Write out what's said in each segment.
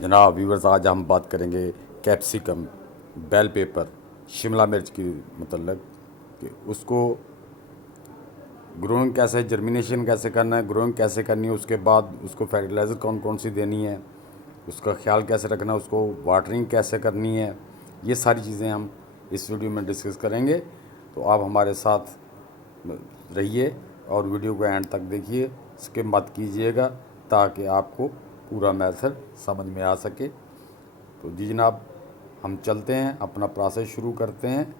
जनाब व्यूवर्स, आज हम बात करेंगे कैप्सिकम, बेल पेपर, शिमला मिर्च की मतलब कि उसको ग्रोइंग कैसे, जर्मिनेशन कैसे करना है, ग्रोइंग कैसे करनी है, उसके बाद उसको फर्टिलाइज़र कौन कौन सी देनी है, उसका ख्याल कैसे रखना है, उसको वाटरिंग कैसे करनी है, ये सारी चीज़ें हम इस वीडियो में डिस्कस करेंगे। तो आप हमारे साथ रहिए और वीडियो को एंड तक देखिए, स्किप मत कीजिएगा ताकि आपको पूरा मैथड समझ में आ सके। तो जी जनाब, हम चलते हैं, अपना प्रोसेस शुरू करते हैं।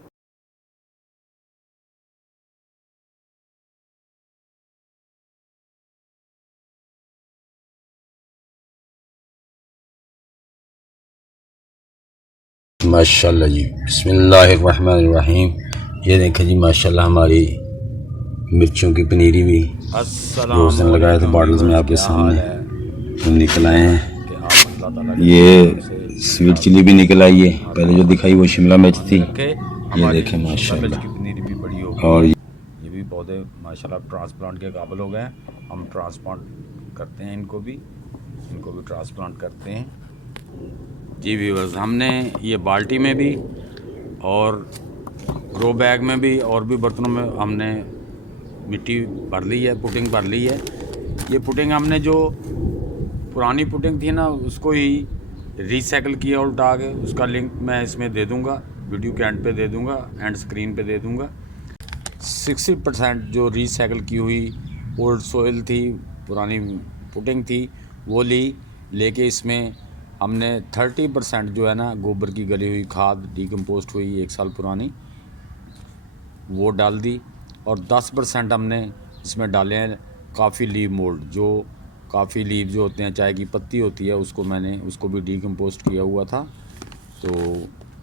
माशाल्लाह जी, बिस्मिल्लाहिर्रहमानिर्रहीम। ये देखें जी, माशाल्लाह हमारी मिर्चों की पनीरी भी जो उसने लगाए थे बॉटल्स में आपके सामने वो निकल आए हैं। ये स्वीट चिली भी निकल आई है, पहले जो दिखाई वो शिमला मिर्च थी। ये देखें माशाल्लाह, पनीरी भी बड़ी हो गई और ये भी पौधे माशाल्लाह ट्रांसप्लांट के काबिल हो गए हैं। हम ट्रांसप्लांट करते हैं, इनको भी ट्रांसप्लांट करते हैं जी व्यूअर्स। हमने ये बाल्टी में भी और ग्रो बैग में भी और भी बर्तनों में हमने मिट्टी भर ली है, पुटिंग भर ली है। ये पुटिंग हमने जो पुरानी पुटिंग थी ना, उसको ही रिसाइकिल किया उल्टा के। उसका लिंक मैं इसमें दे दूंगा, वीडियो के एंड पे दे दूंगा, एंड स्क्रीन पे दे दूंगा। 60% जो रिसाइकिल की हुई ओल्ड सोइल थी, पुरानी पुटिंग थी, वो लेके इसमें हमने 30% जो है ना गोबर की गली हुई खाद, डिकम्पोस्ट हुई 1 साल पुरानी, वो डाल दी। और 10% हमने इसमें डाले हैं काफ़ी लीव मोल्ड। जो काफ़ी लीव जो होते हैं, चाय की पत्ती होती है, उसको भी डिकम्पोस्ट किया हुआ था। तो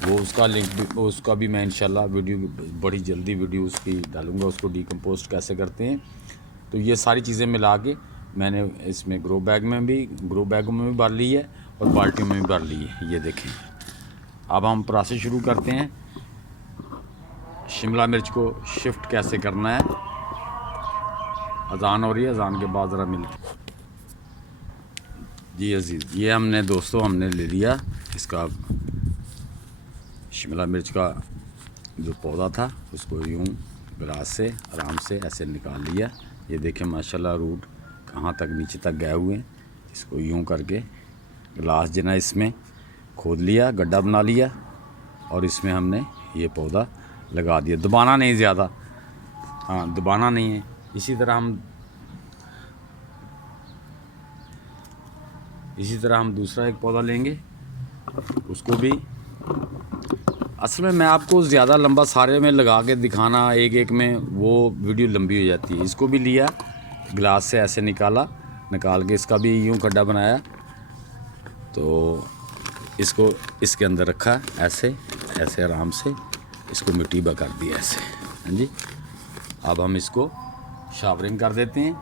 वो उसका लिंक भी, उसका भी मैं इंशाल्लाह वीडियो बड़ी जल्दी वीडियो उसकी डालूँगा, उसको डिकम्पोस्ट कैसे करते हैं। तो ये सारी चीज़ें मिला के मैंने इसमें ग्रो बैगों में भी भर ली है और बाल्टियों में भी भर ली है। ये देखें, अब हम प्रोसेस शुरू करते हैं। शिमला मिर्च को शिफ्ट कैसे करना है। अजान हो रही है, अजान के बाद ज़रा मिलते जी अजीज़। ये हमने दोस्तों हमने ले लिया इसका शिमला मिर्च का जो पौधा था, उसको यूं गिलास से आराम से ऐसे निकाल लिया। ये देखें माशाल्लाह रूट कहाँ तक नीचे तक गए हुए हैं। इसको यूं करके गिलास जना इसमें खोद लिया, गड्ढा बना लिया और इसमें हमने ये पौधा लगा दिया। दबाना नहीं ज़्यादा, हाँ दबाना नहीं है। इसी तरह हम दूसरा एक पौधा लेंगे, उसको भी। असल में मैं आपको ज़्यादा लंबा सारे में लगा के दिखाना एक एक में, वो वीडियो लंबी हो जाती है। इसको भी लिया, गिलास से ऐसे निकाल के इसका भी यूं खड्डा बनाया, तो इसको इसके अंदर रखा, ऐसे ऐसे आराम से इसको मिट्टी बा कर दी ऐसे। हाँ जी, अब हम इसको शावरिंग कर देते हैं।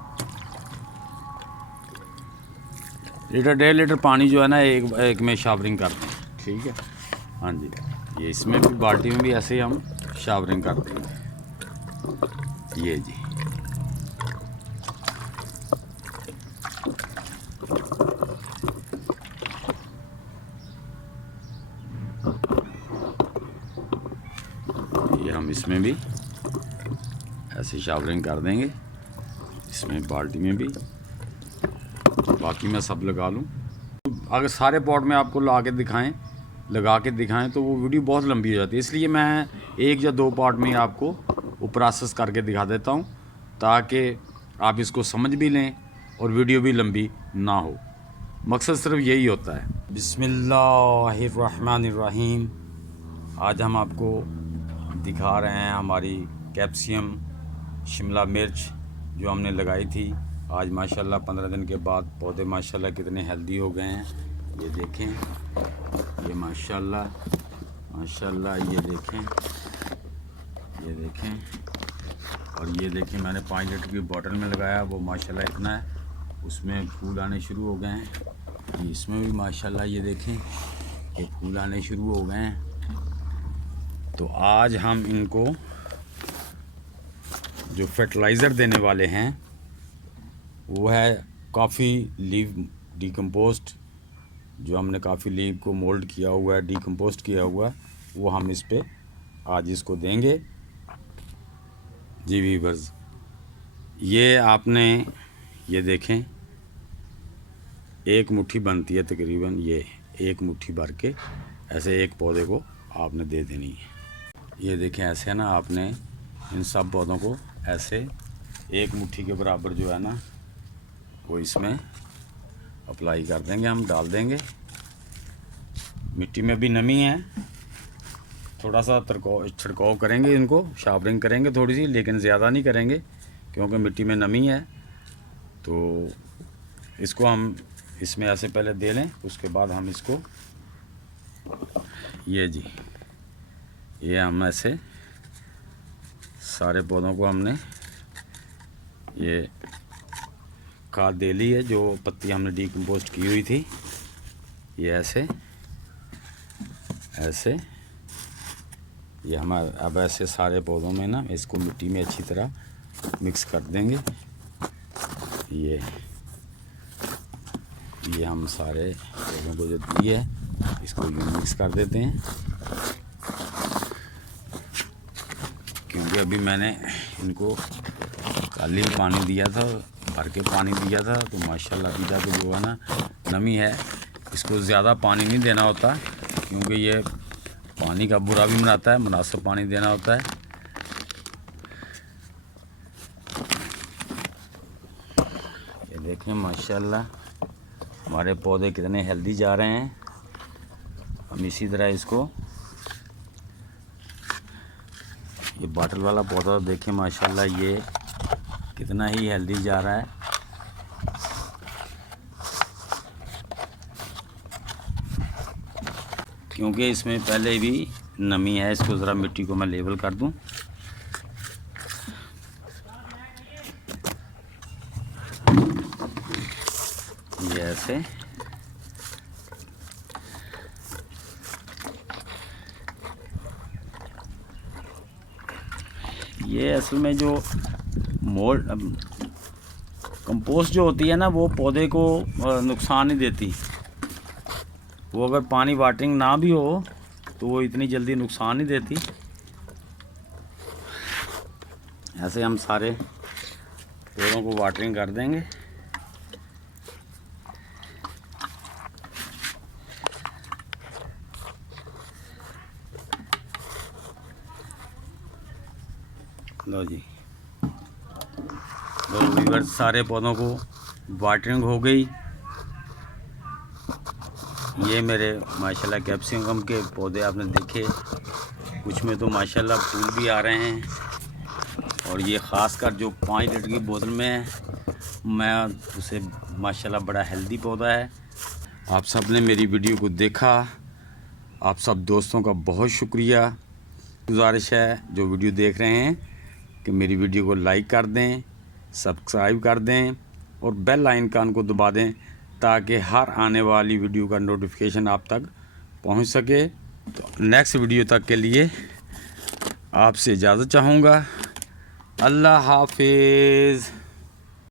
1.5 लीटर पानी जो है ना एक में शावरिंग करते हैं, ठीक है। हाँ जी, ये इसमें भी बाल्टी में भी ऐसे ही हम शावरिंग कर देंगे। ये जी, ये हम इसमें भी ऐसे शावरिंग कर देंगे, इसमें बाल्टी में भी। बाकी मैं सब लगा लूँ। अगर सारे पॉट में आपको लगा के दिखाएं तो वो वीडियो बहुत लंबी हो जाती है। इसलिए मैं 1 या 2 पार्ट में आपको वो प्रोसेस करके दिखा देता हूँ, ताकि आप इसको समझ भी लें और वीडियो भी लंबी ना हो। मकसद सिर्फ यही होता है। बिस्मिल्लाहिर्रहमानिर्रहीम। आज हम आपको दिखा रहे हैं हमारी कैप्सिकम, शिमला मिर्च जो हमने लगाई थी। आज माशाल्लाह 15 दिन के बाद पौधे माशाल्लाह कितने हेल्दी हो गए हैं। ये देखें, ये माशाल्लाह माशाल्लाह, ये देखें और ये देखें मैंने 5 लीटर की बोतल में लगाया, वो माशाल्लाह इतना है, उसमें फूल आने शुरू हो गए हैं। इसमें भी माशाल्लाह ये देखें ये फूल आने शुरू हो गए हैं। तो आज हम इनको जो फर्टिलाइज़र देने वाले हैं वो है कॉफ़ी लीव डिकम्पोस्ट जो हमने काफ़ी लीफ को मोल्ड किया हुआ है, डिकम्पोस्ट किया हुआ, वो हम इस पे आज इसको देंगे। जी वीवर्स, ये आपने ये देखें, एक मुट्ठी बनती है तकरीबन, ये एक मुट्ठी भर के ऐसे एक पौधे को आपने दे देनी है। ये देखें ऐसे है ना, आपने इन सब पौधों को ऐसे एक मुट्ठी के बराबर जो है ना वो इसमें अप्लाई कर देंगे, हम डाल देंगे। मिट्टी में भी नमी है, थोड़ा सा छिड़काव करेंगे, इनको शार्पनिंग करेंगे थोड़ी सी, लेकिन ज़्यादा नहीं करेंगे क्योंकि मिट्टी में नमी है। तो इसको हम इसमें ऐसे पहले दे लें, उसके बाद हम इसको ये जी, ये हम ऐसे सारे पौधों को हमने ये खाद दे ली है, जो पत्ती हमने डिकम्पोस्ट की हुई थी। ये ऐसे ऐसे ये हम अब ऐसे सारे पौधों में ना इसको मिट्टी में अच्छी तरह मिक्स कर देंगे। ये हम सारे पौधों को जो दी है इसको यूँ मिक्स कर देते हैं, क्योंकि अभी मैंने इनको कल ही पानी दिया था, भर के पानी दिया था। तो माशाल्लाह अभी तक जो है ना नमी है, इसको ज़्यादा पानी नहीं देना होता क्योंकि ये पानी का बुरा भी मनाता है, मुनासिब पानी देना होता है। ये देखें माशाल्लाह हमारे पौधे कितने हेल्दी जा रहे हैं। हम इसी तरह इसको, ये बॉटल वाला पौधा देखें माशाल्लाह ये कितना ही हेल्दी जा रहा है। क्योंकि इसमें पहले भी नमी है। इसको ज़रा मिट्टी को मैं लेवल कर दूं। ये ऐसे ये असल में जो मोल्ड कंपोस्ट जो होती है ना, वो पौधे को नुकसान नहीं देती। वो अगर पानी वाटरिंग ना भी हो तो वो इतनी जल्दी नुकसान नहीं देती। ऐसे हम सारे पेड़ों को वाटरिंग कर देंगे। लो जी, लो व्यूअर्स, सारे पौधों को वाटरिंग हो गई। ये मेरे माशाल्लाह कैप्सिकम के पौधे आपने देखे, कुछ में तो माशाल्लाह फूल भी आ रहे हैं। और ये ख़ासकर जो 5 लीटर की बोतल में है, मैं उसे माशाल्लाह बड़ा हेल्दी पौधा है। आप सब ने मेरी वीडियो को देखा, आप सब दोस्तों का बहुत शुक्रिया। गुजारिश है जो वीडियो देख रहे हैं कि मेरी वीडियो को लाइक कर दें, सब्सक्राइब कर दें और बेल आइकन को दबा दें ताकि हर आने वाली वीडियो का नोटिफिकेशन आप तक पहुंच सके। तो नेक्स्ट वीडियो तक के लिए आपसे इजाज़त चाहूँगा। अल्लाह हाफिज़।